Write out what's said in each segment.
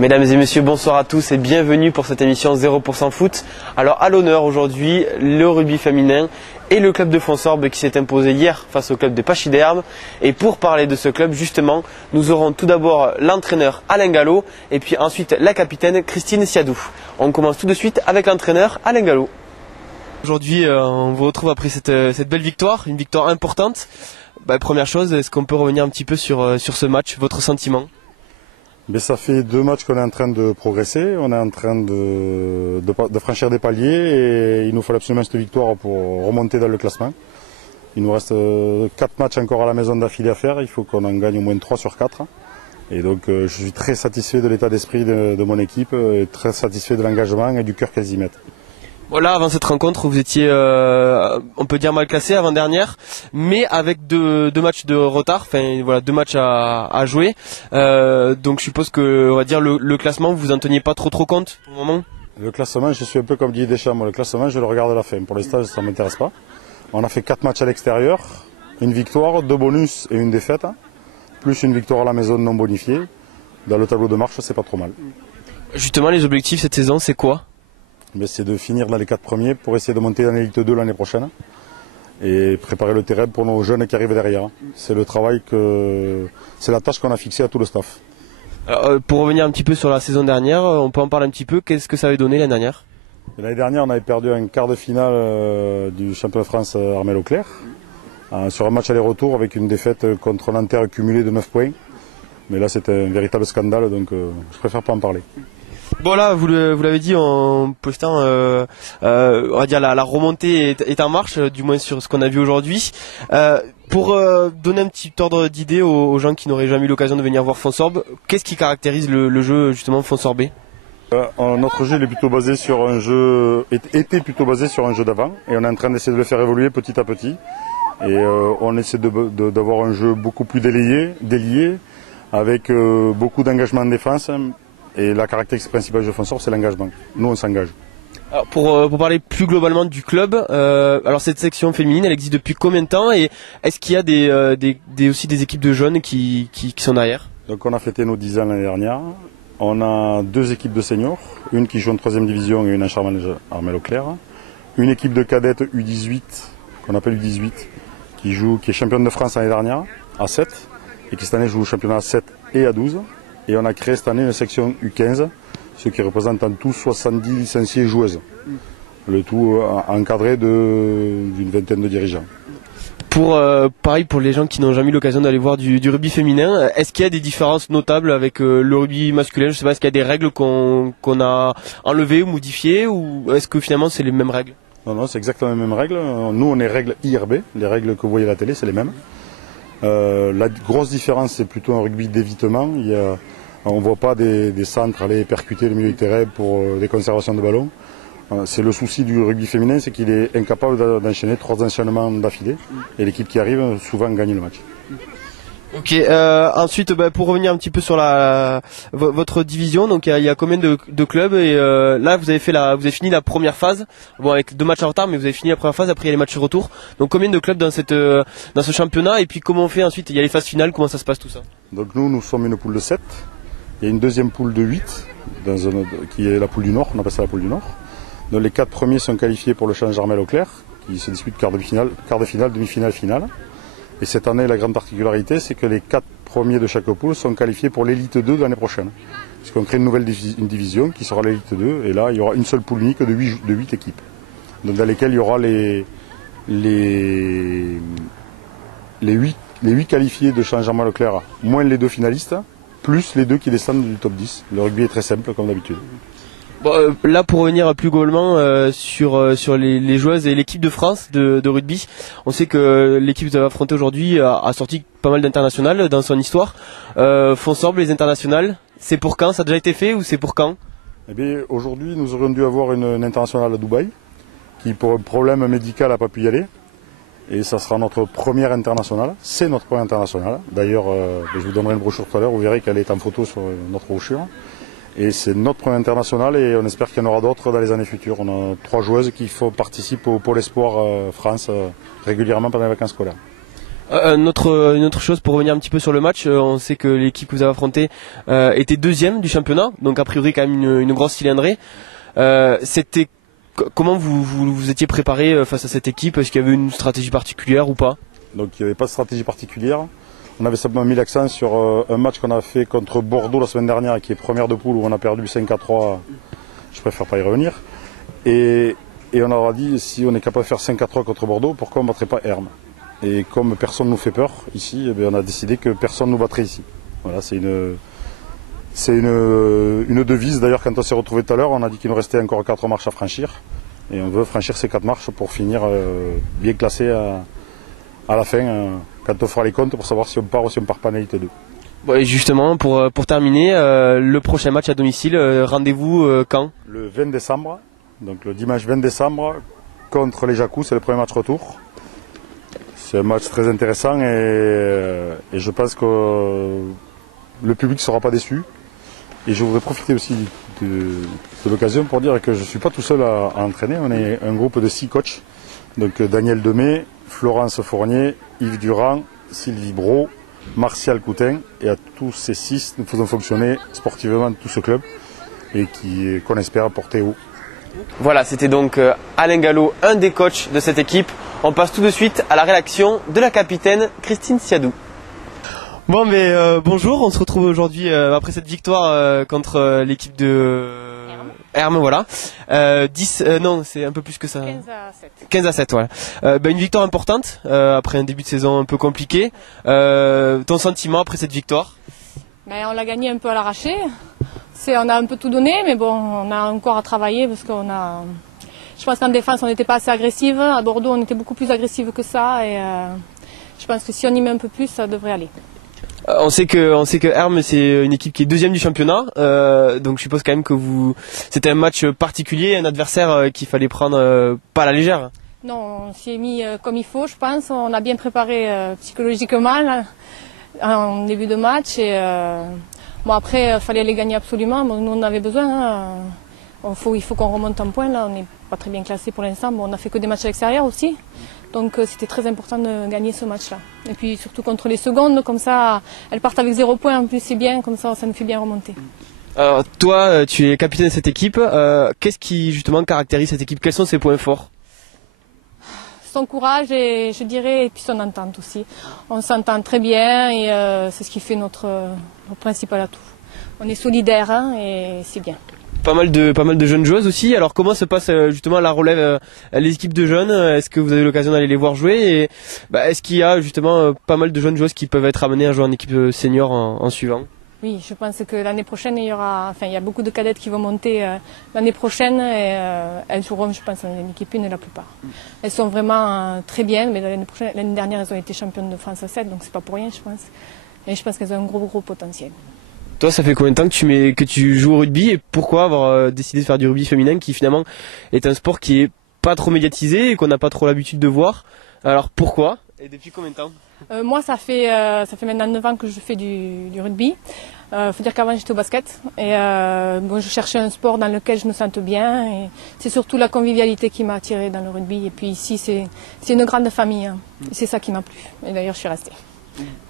Mesdames et messieurs, bonsoir à tous et bienvenue pour cette émission 0% foot. Alors à l'honneur aujourd'hui, le rugby féminin et le club de Fonsorbe qui s'est imposé hier face au club de Pachyderme. Et pour parler de ce club, justement, nous aurons tout d'abord l'entraîneur Alain Gallo et puis ensuite la capitaine Christine Siadou. On commence tout de suite avec l'entraîneur Alain Gallo. Aujourd'hui, on vous retrouve après cette belle victoire, une victoire importante. Première chose, est-ce qu'on peut revenir un petit peu sur ce match, votre sentiment ? Ça fait 2 matchs qu'on est en train de progresser, on est en train de franchir des paliers et il nous faut absolument cette victoire pour remonter dans le classement. Il nous reste 4 matchs encore à la maison d'affilée à faire, il faut qu'on en gagne au moins 3 sur 4. Et donc je suis très satisfait de l'état d'esprit de mon équipe et très satisfait de l'engagement et du cœur qu'elles y mettent. Voilà, avant cette rencontre, vous étiez, on peut dire mal classé avant-dernière, mais avec deux matchs de retard, enfin voilà, 2 matchs à jouer. Donc je suppose que, on va dire, le classement, vous en teniez pas trop compte pour le moment. Le classement, je suis un peu comme Didier Deschamps, le classement, je le regarde à la fin. Pour l'instant, ça ne m'intéresse pas. On a fait 4 matchs à l'extérieur, une victoire, 2 bonus et une défaite, plus une victoire à la maison non bonifiée. Dans le tableau de marche, c'est pas trop mal. Justement, les objectifs cette saison, c'est quoi ? C'est de finir dans les 4 premiers pour essayer de monter dans l'élite 2 l'année prochaine et préparer le terrain pour nos jeunes qui arrivent derrière. C'est le travail c'est la tâche qu'on a fixée à tout le staff. Alors, pour revenir un petit peu sur la saison dernière, on peut en parler un petit peu. Qu'est-ce que ça avait donné l'année dernière ? L'année dernière, on avait perdu un quart de finale du championnat de France Armel Auclair sur un match aller-retour avec une défaite contre Nanterre cumulée de 9 points. Mais là, c'était un véritable scandale, donc je préfère pas en parler. Bon là, vous l'avez dit, on va dire la remontée est en marche, du moins sur ce qu'on a vu aujourd'hui. Pour donner un petit ordre d'idée aux gens qui n'auraient jamais eu l'occasion de venir voir Fonsorbe, qu'est-ce qui caractérise le jeu justement Fonsorbais ? Notre jeu était plutôt basé sur un jeu d'avant et on est en train d'essayer de le faire évoluer petit à petit. Et on essaie d'avoir un jeu beaucoup plus délié avec beaucoup d'engagement en défense. Et la caractéristique principale de Fonsorbe, c'est l'engagement. Nous, on s'engage. Alors pour parler plus globalement du club, alors cette section féminine, elle existe depuis combien de temps et est-ce qu'il y a aussi des équipes de jeunes qui sont derrière ? Donc on a fêté nos 10 ans l'année dernière. On a 2 équipes de seniors, une qui joue en 3e division et une en Charmel Armel Auclair. Une équipe de cadettes U18, qu'on appelle U18, qui est championne de France l'année dernière, à 7, et qui cette année joue au championnat à 7 et à 12. Et on a créé cette année une section U15, ce qui représente en tout 70 licenciés et joueuses. Le tout encadré d'une vingtaine de dirigeants. Pareil pour les gens qui n'ont jamais eu l'occasion d'aller voir du rugby féminin, est-ce qu'il y a des différences notables avec le rugby masculin ? Je sais pas, est-ce qu'il y a des règles qu'on a enlevées ou modifiées ou est-ce que finalement c'est les mêmes règles ? Non, c'est exactement les mêmes règles. Nous on est règles IRB, les règles que vous voyez à la télé, c'est les mêmes. La grosse différence, c'est plutôt un rugby d'évitement. On ne voit pas des centres aller percuter le milieu du terrain pour des conservations de ballon. C'est le souci du rugby féminin, c'est qu'il est incapable d'enchaîner 3 enchaînements d'affilée. Et l'équipe qui arrive, souvent, gagne le match. Ok, ensuite, pour revenir un petit peu sur votre division, donc il y a combien de clubs et là vous avez fini la première phase, avec 2 matchs en retard, mais vous avez fini la première phase. Après il y a les matchs retour. Donc combien de clubs dans ce championnat et puis comment on fait ensuite ? Il y a les phases finales, comment ça se passe tout ça ? Donc nous sommes une poule de 7. Il y a une deuxième poule de 8 qui est la poule du Nord. On appelle ça la poule du Nord. Donc les 4 premiers sont qualifiés pour le challenge Armel Auclair, qui se dispute quart de finale, demi-finale, finale. Et cette année, la grande particularité, c'est que les 4 premiers de chaque poule sont qualifiés pour l'élite 2 de l'année prochaine. Puisqu'on crée une nouvelle division qui sera l'élite 2. Et là, il y aura une seule poule unique de 8 équipes. Donc, dans lesquelles il y aura les 8 qualifiés de challenge Armel Auclair, moins les 2 finalistes, plus les 2 qui descendent du top 10. Le rugby est très simple, comme d'habitude. Là pour revenir plus globalement sur les joueuses et l'équipe de France de rugby, on sait que l'équipe que vous avez affrontée aujourd'hui a sorti pas mal d'internationales dans son histoire. Fonsorbe, les internationales, c'est pour quand ? Ça a déjà été fait ou c'est pour quand ? Aujourd'hui nous aurions dû avoir une internationale à Dubaï qui pour un problème médical n'a pas pu y aller. Et ça sera notre première internationale. C'est notre première internationale. D'ailleurs, je vous donnerai une brochure tout à l'heure, vous verrez qu'elle est en photo sur notre brochure. Et c'est notre première internationale et on espère qu'il y en aura d'autres dans les années futures. On a 3 joueuses qui participent au Pôle Espoir France régulièrement pendant les vacances scolaires. Une autre chose pour revenir un petit peu sur le match, on sait que l'équipe que vous avez affrontée était deuxième du championnat, donc a priori quand même une grosse cylindrée. Comment vous étiez préparé face à cette équipe? Est-ce qu'il y avait une stratégie particulière ou pas? Donc il n'y avait pas de stratégie particulière. On avait simplement mis l'accent sur un match qu'on a fait contre Bordeaux la semaine dernière, qui est première de poule, où on a perdu 5-3. Je préfère pas y revenir. Et on leur a dit, si on est capable de faire 5-3 contre Bordeaux, pourquoi on ne battrait pas Hermes? Et comme personne ne nous fait peur ici, eh bien, on a décidé que personne ne nous battrait ici. Voilà, c'est une devise. D'ailleurs, quand on s'est retrouvé tout à l'heure, on a dit qu'il nous restait encore 4 marches à franchir. Et on veut franchir ces 4 marches pour finir bien classé à la fin, quand on fera les comptes, pour savoir si on part ou si on part pas en Elite 2. Bon, et justement, pour terminer, le prochain match à domicile, rendez-vous quand? Le 20 décembre, donc le dimanche 20 décembre, contre les Jacous, c'est le premier match retour. C'est un match très intéressant et je pense que le public ne sera pas déçu. Et je voudrais profiter aussi de l'occasion pour dire que je ne suis pas tout seul à entraîner. On est un groupe de 6 coachs. Donc Daniel Demey, Florence Fournier, Yves Durand, Sylvie Brault, Martial Coutin. Et à tous ces 6, nous faisons fonctionner sportivement tout ce club et qu'on espère porter haut. Voilà, c'était donc Alain Gallo, un des coachs de cette équipe. On passe tout de suite à la réaction de la capitaine Christine Siadou. Bon, mais bonjour, on se retrouve aujourd'hui après cette victoire contre l'équipe de Hermes, voilà. Non, c'est un peu plus que ça. 15-7, voilà. Une victoire importante après un début de saison un peu compliqué. Ton sentiment après cette victoire? On l'a gagné un peu à l'arraché. On a un peu tout donné, mais bon, on a encore à travailler parce je pense qu'en défense, on n'était pas assez agressive. À Bordeaux, on était beaucoup plus agressive que ça. Et je pense que si on y met un peu plus, ça devrait aller. On sait que Hermes, c'est une équipe qui est deuxième du championnat. Donc je suppose quand même que c'était un match particulier, un adversaire qu'il fallait prendre pas à la légère. Non, on s'y est mis comme il faut, je pense. On a bien préparé psychologiquement là, en début de match. Et après, il fallait les gagner absolument. Bon, nous, on avait besoin. Il faut qu'on remonte un point. Là, on n'est pas très bien classé pour l'instant. Bon, on n'a fait que des matchs à l'extérieur aussi. Donc c'était très important de gagner ce match-là. Et puis surtout contre les secondes, comme ça, elles partent avec 0 points. En plus, c'est bien, comme ça nous fait bien remonter. Alors, toi, tu es capitaine de cette équipe. Qu'est-ce qui justement caractérise cette équipe? Quels sont ses points forts? Son courage et je dirais, et puis son entente aussi. On s'entend très bien et c'est ce qui fait notre principal atout. On est solidaires et c'est bien. Pas mal de jeunes joueuses aussi. Alors comment se passe justement la relève, les équipes de jeunes? Est-ce que vous avez l'occasion d'aller les voir jouer? Et est-ce qu'il y a justement pas mal de jeunes joueuses qui peuvent être amenées à jouer en équipe senior en suivant? Oui, je pense que l'année prochaine, il y a beaucoup de cadettes qui vont monter l'année prochaine et elles joueront, je pense, en équipe 1 la plupart. Elles sont vraiment très bien, mais l'année dernière, elles ont été championnes de France à 7, donc c'est pas pour rien, je pense. Et je pense qu'elles ont un gros potentiel. Toi, ça fait combien de temps que tu joues au rugby et pourquoi avoir décidé de faire du rugby féminin qui finalement est un sport qui est pas trop médiatisé et qu'on n'a pas trop l'habitude de voir? Alors pourquoi et depuis combien de temps? Moi, ça fait maintenant 9 ans que je fais du rugby. Faut dire qu'avant j'étais au basket et je cherchais un sport dans lequel je me sente bien et c'est surtout la convivialité qui m'a attirée dans le rugby. Et puis ici, c'est une grande famille, hein. C'est ça qui m'a plu. Et d'ailleurs, je suis restée.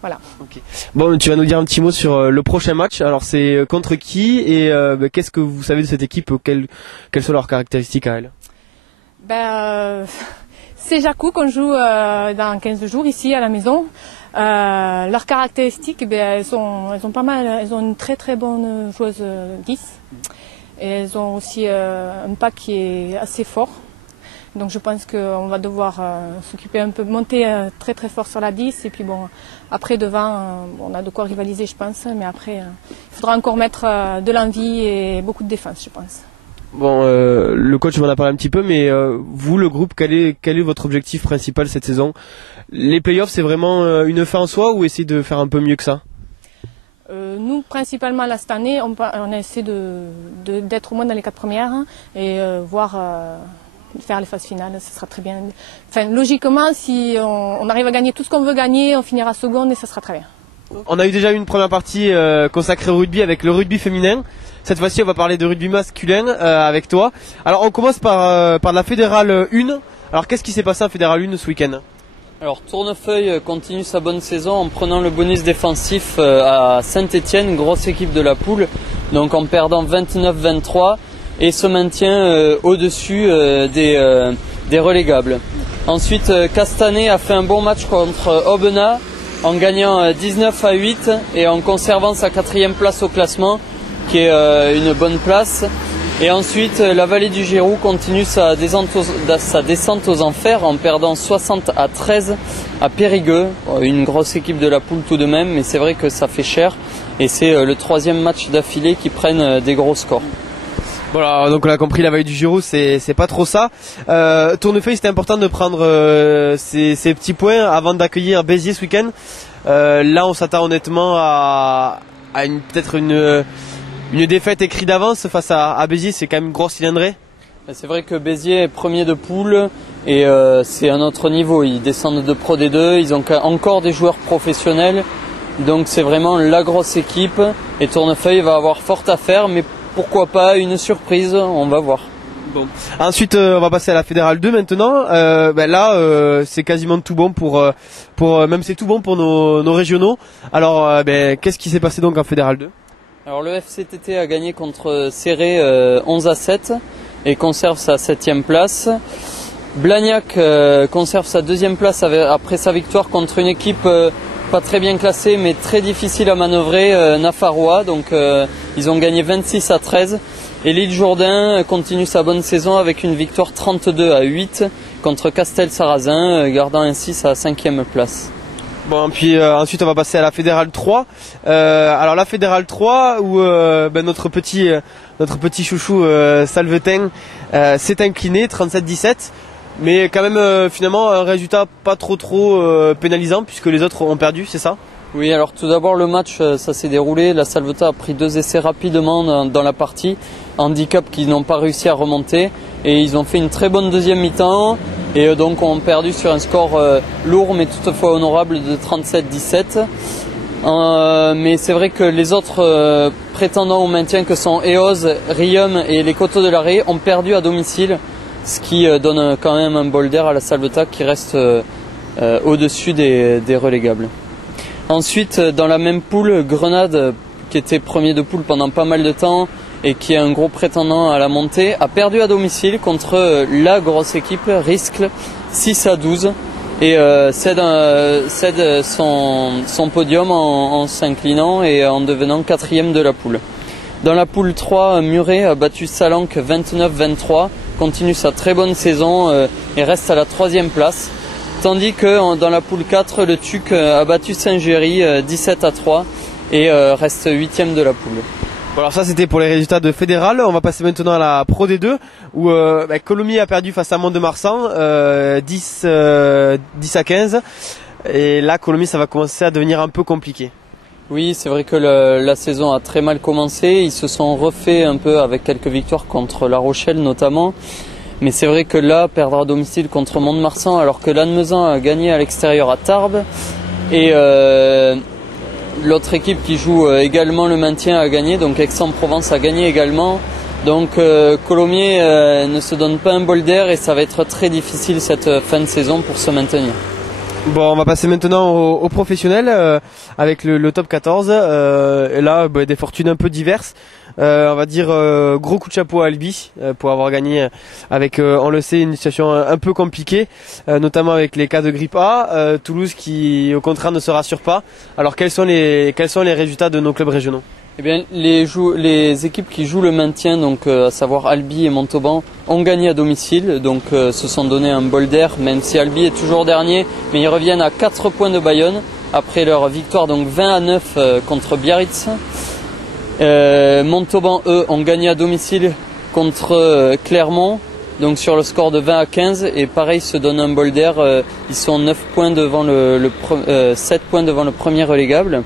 Voilà. Okay. Bon, tu vas nous dire un petit mot sur le prochain match. Alors, c'est contre qui et qu'est-ce que vous savez de cette équipe? Quelles sont leurs caractéristiques à elle? C'est Jacou qu'on joue dans 15 jours ici à la maison. Leurs caractéristiques, elles sont pas mal. Elles ont une très bonne joueuse 10. Et elles ont aussi un pack qui est assez fort. Donc je pense qu'on va devoir s'occuper un peu, monter très fort sur la 10 et puis bon, après devant, on a de quoi rivaliser je pense, mais après il faudra encore mettre de l'envie et beaucoup de défense je pense. Bon, le coach m'en a parlé un petit peu, mais vous, le groupe, quel est votre objectif principal cette saison? Les playoffs, c'est vraiment une fin en soi ou essayer de faire un peu mieux que ça? Nous, principalement là, cette année, on essaie d'être au moins dans les 4 premières et faire les phases finales, ce sera très bien. Enfin, logiquement, si on arrive à gagner tout ce qu'on veut gagner, on finira seconde et ça sera très bien. On a eu déjà une première partie consacrée au rugby avec le rugby féminin. Cette fois-ci, on va parler de rugby masculin avec toi. Alors, on commence par la Fédérale 1. Alors, qu'est-ce qui s'est passé en Fédérale 1 ce week-end? Alors Tournefeuille continue sa bonne saison en prenant le bonus défensif à Saint-Étienne, grosse équipe de la poule, donc en perdant 29-23 et se maintient au-dessus des relégables. Ensuite Castanet a fait un bon match contre Aubenas en gagnant 19-8 et en conservant sa 4e place au classement qui est une bonne place. Et ensuite, la Vallée du Giroux continue sa descente aux enfers en perdant 60-13 à Périgueux. Une grosse équipe de la poule tout de même, mais c'est vrai que ça fait cher. Et c'est le 3e match d'affilée qui prennent des gros scores. Voilà, donc on a compris, la Vallée du Giroux, c'est pas trop ça. Tournefeuille, c'était important de prendre ces petits points avant d'accueillir Béziers ce week-end. Là, on s'attend honnêtement à peut-être une défaite écrite d'avance face à Béziers, c'est quand même une grosse cylindrée. C'est vrai que Béziers est premier de poule et c'est un autre niveau. Ils descendent de Pro D2, ils ont encore des joueurs professionnels. Donc c'est vraiment la grosse équipe et Tournefeuille va avoir fort à faire, mais pourquoi pas une surprise, on va voir. Bon. Ensuite, on va passer à la Fédérale 2 maintenant. Là, c'est quasiment tout bon pour même c'est tout bon pour nos régionaux. Alors, qu'est-ce qui s'est passé donc en Fédérale 2? Alors le FCTT a gagné contre Céré 11-7 et conserve sa 7e place. Blagnac conserve sa 2e place après sa victoire contre une équipe pas très bien classée mais très difficile à manœuvrer, Nafarrois. Donc ils ont gagné 26-13. Et L'Île Jourdain continue sa bonne saison avec une victoire 32-8 contre Castel-Sarrazin, gardant ainsi sa 5e place. Bon, puis ensuite on va passer à la Fédérale 3. Alors la Fédérale 3 où notre petit chouchou Salvetin s'est incliné 37-17, mais quand même finalement un résultat pas trop pénalisant puisque les autres ont perdu, c'est ça? Oui, alors tout d'abord le match ça s'est déroulé, la Salvetat a pris 2 essais rapidement dans la partie, handicap qu'ils n'ont pas réussi à remonter et ils ont fait une très bonne deuxième mi-temps. Et donc ont perdu sur un score lourd mais toutefois honorable de 37-17. Mais c'est vrai que les autres prétendants au maintien que sont Eos, Rium et les Coteaux de la Raie ont perdu à domicile, ce qui donne quand même un bol d'air à la Salvetat qui reste au-dessus des relégables. Ensuite, dans la même poule, Grenade, qui était premier de poule pendant pas mal de temps, et qui est un gros prétendant à la montée, a perdu à domicile contre la grosse équipe Riscle 6-12 et cède son podium en s'inclinant et en devenant 4e de la poule. Dans la poule 3, Muret a battu Salanque 29-23, continue sa très bonne saison et reste à la 3e place. Tandis que dans la poule 4, le TUC a battu Saint-Géry 17-3 et reste 8e de la poule. Bon, alors ça c'était pour les résultats de Fédéral. On va passer maintenant à la Pro D2 où Colomiers a perdu face à Mont-de-Marsan 10-15 et là Colomiers ça va commencer à devenir un peu compliqué. Oui, c'est vrai que la saison a très mal commencé, ils se sont refaits un peu avec quelques victoires contre La Rochelle notamment, mais c'est vrai que là, perdre à domicile contre Mont-de-Marsan alors que Lannemezan a gagné à l'extérieur à Tarbes et l'autre équipe qui joue également le maintien a gagné, donc Aix-en-Provence a gagné également. Donc Colomiers ne se donne pas un bol d'air et ça va être très difficile cette fin de saison pour se maintenir. Bon, on va passer maintenant aux professionnels avec le top 14. Et là, des fortunes un peu diverses. On va dire gros coup de chapeau à Albi pour avoir gagné avec, on le sait, une situation un peu compliquée, notamment avec les cas de grippe A. Toulouse qui, au contraire, ne se rassure pas. Alors, quels sont les résultats de nos clubs régionaux? Eh bien, les équipes qui jouent le maintien, donc à savoir Albi et Montauban, ont gagné à domicile, donc se sont donné un bol d'air, même si Albi est toujours dernier, mais ils reviennent à 4 points de Bayonne après leur victoire donc 20-9 contre Biarritz. Montauban, eux, ont gagné à domicile contre Clermont, donc sur le score de 20-15, et pareil, se donnent un bol d'air, ils sont 7 points devant le premier relégable.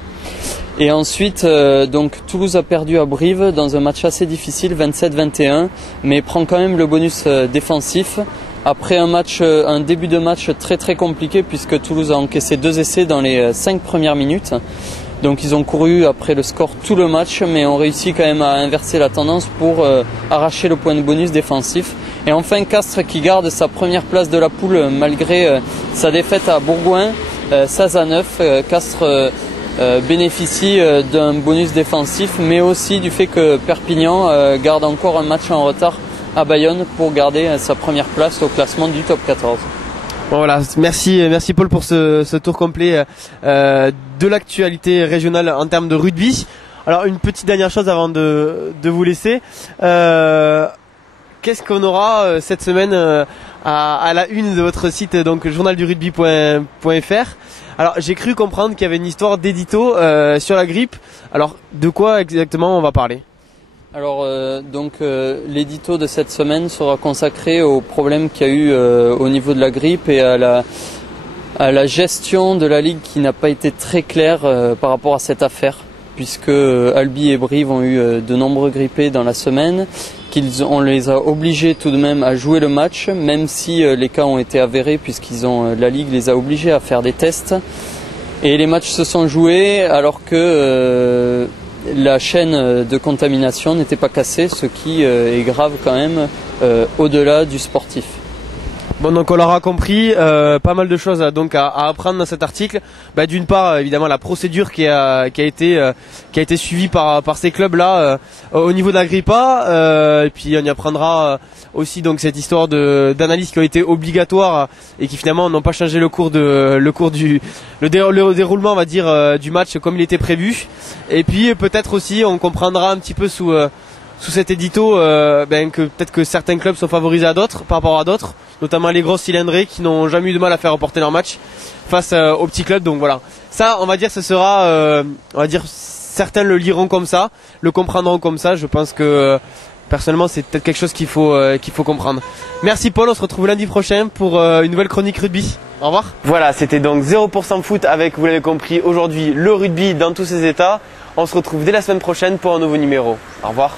Et ensuite, donc Toulouse a perdu à Brive dans un match assez difficile, 27-21, mais prend quand même le bonus défensif. Après un début de match très très compliqué puisque Toulouse a encaissé 2 essais dans les 5 premières minutes. Donc ils ont couru après le score tout le match, mais ont réussi quand même à inverser la tendance pour arracher le point de bonus défensif Et enfin Castres qui garde sa première place de la poule malgré sa défaite à Bourgoin, 16-9. Castres bénéficie d'un bonus défensif, mais aussi du fait que Perpignan garde encore un match en retard à Bayonne pour garder sa première place au classement du top 14. Bon, voilà, merci Paul pour ce tour complet de l'actualité régionale en termes de rugby. Alors une petite dernière chose avant de vous laisser. Qu'est-ce qu'on aura cette semaine à la une de votre site, donc journaldurugby.fr? Alors j'ai cru comprendre qu'il y avait une histoire d'édito sur la grippe. Alors de quoi exactement on va parler? Alors l'édito de cette semaine sera consacré aux problèmes qu'il y a eu au niveau de la grippe et à la gestion de la ligue qui n'a pas été très claire par rapport à cette affaire, puisque Albi et Brive ont eu de nombreux grippés dans la semaine, on les a obligés tout de même à jouer le match, même si les cas ont été avérés, la ligue les a obligés à faire des tests. Et les matchs se sont joués alors que la chaîne de contamination n'était pas cassée, ce qui est grave quand même au-delà du sportif. Bon, donc on l'aura compris, pas mal de choses donc à apprendre dans cet article. D'une part, évidemment, la procédure qui a été suivie par ces clubs-là au niveau de la Grippa, et puis on y apprendra aussi donc cette histoire d'analyses qui ont été obligatoires et qui finalement n'ont pas changé le déroulement, on va dire, du match comme il était prévu. Et puis peut-être aussi on comprendra un petit peu sous cet édito que peut-être que certains clubs sont favorisés par rapport à d'autres, notamment les grosses cylindrées qui n'ont jamais eu de mal à faire remporter leur match face aux petits clubs. Donc voilà, ça on va dire ce sera, certains le liront comme ça, le comprendront comme ça. Je pense que personnellement c'est peut-être quelque chose qu'il faut comprendre. Merci Paul, on se retrouve lundi prochain pour une nouvelle chronique rugby. Au revoir. Voilà, c'était donc 0% foot avec, vous l'avez compris, aujourd'hui le rugby dans tous ses états. On se retrouve dès la semaine prochaine pour un nouveau numéro. Au revoir.